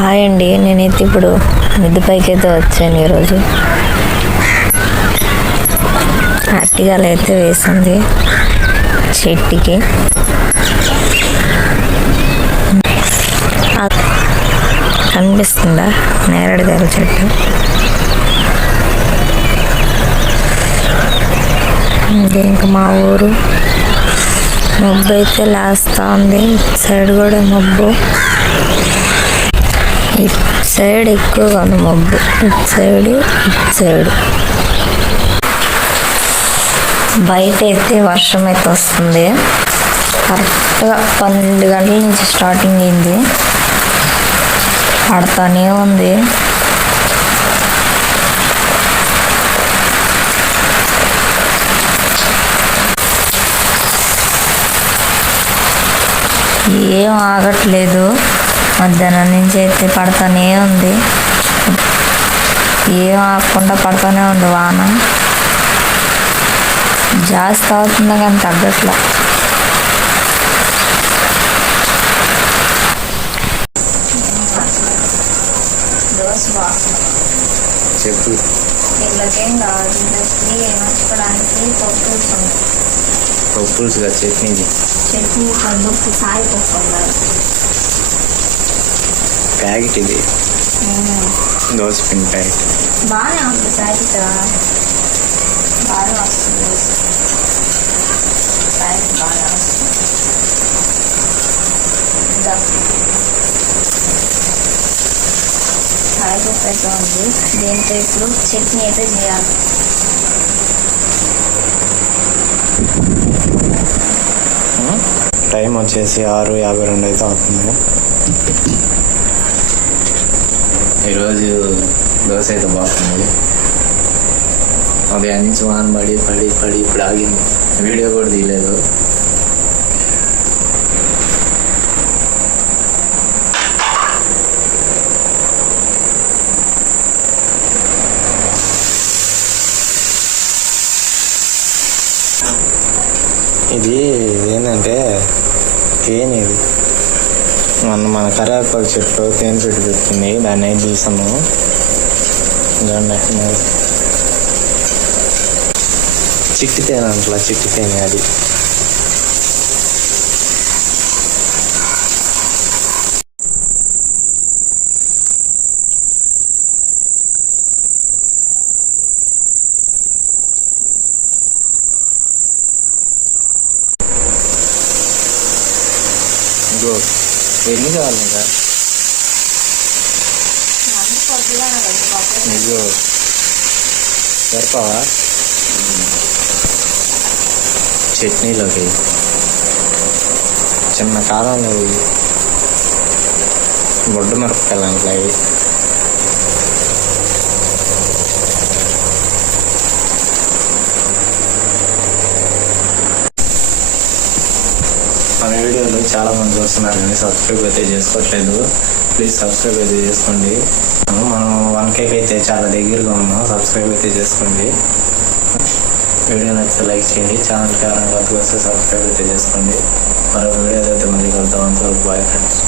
Hi అండి. నేనైతే ఇప్పుడు మిద్ది పైకి అయితే వచ్చాను ఈరోజు. అట్టిగాలు అయితే వేసింది చెట్టుకి. కనిపిస్తుందా? నేరడికాయల చెట్టు. ఇది ఇంకా మా ఊరు. మబ్బు అయితే లాస్తా ఉంది. సైడ్ కూడా మబ్బు. ఇటు సైడ్ ఎక్కువగా మబ్బు. ఇటు సైడ్ ఇటు సైడ్. బయట అయితే వర్షం అయితే వస్తుంది. కరెక్ట్గా పన్నెండు గంటల నుంచి స్టార్టింగ్ అయింది. పడతానే ఉంది. ఏం ఆగట్లేదు. మధ్యాహ్నం నుంచి అయితే పడతానే ఉంది. ఏం ఆగకుండా పడతానే ఉంది వాన. జాస్తి అవుతుందా కానీ తగ్గట్లా. చెప్పు. వీళ్ళకేం కావాలి ఇండస్ట్రీ చట్నీది చట్నీ సాయి పప్పు ప్యాకెట్ ఇది. దోశ పిండి ప్యాకెట్ బాగానే ఉంది ప్యాకెట్ బాగా వస్తుంది. ప్యాకెట్ బాగా వస్తుంది. ఇంకా సాయి పప్పు అయితే ఉంది. దీంతో ఇప్పుడు చట్నీ అయితే చేయాలి. టైం వచ్చేసి ఆరు యాభై రెండు అయితే అవుతుంది. ఈరోజు దోశ అయితే బాగుంది. ఉదయం నుంచి వాన పడి పడి పడి ఇప్పుడు ఆగింది. వీడియో కూడా తీయలేదు. ఇది ఏంటంటే తేనె ఇది. మన మన కరివేపాకు చెట్టు తేనె చెట్టు పెట్టింది దాన్ని అయితే తీసాము చిట్టి తేనె అంటలా చిట్టి తేనె అది. ఇంకో ఎన్ని కావాలి ఇంకా? అయ్యో. సరిపోవా? చట్నీలోకి. చిన్న కాలంలో ఇవి బొడ్డు మిరపకాయలు అంట్లా మన వీడియోలు చాలా మంది చూస్తున్నారు కానీ సబ్స్క్రైబ్ అయితే చేసుకోవట్లేదు. ప్లీజ్ సబ్స్క్రైబ్ అయితే చేసుకోండి. మనం వన్ కేక్ అయితే చాలా దగ్గరగా ఉన్నాం. సబ్స్క్రైబ్ అయితే చేసుకోండి. వీడియో నచ్చితే లైక్ చేయండి. ఛానల్కి ఎవరైనా వస్తే సబ్స్క్రైబ్ అయితే చేసుకోండి. మరొక వీడియో అయితే మళ్ళీ కలుద్దాం. అంతవరకు బాయ్ ఫ్రెండ్స్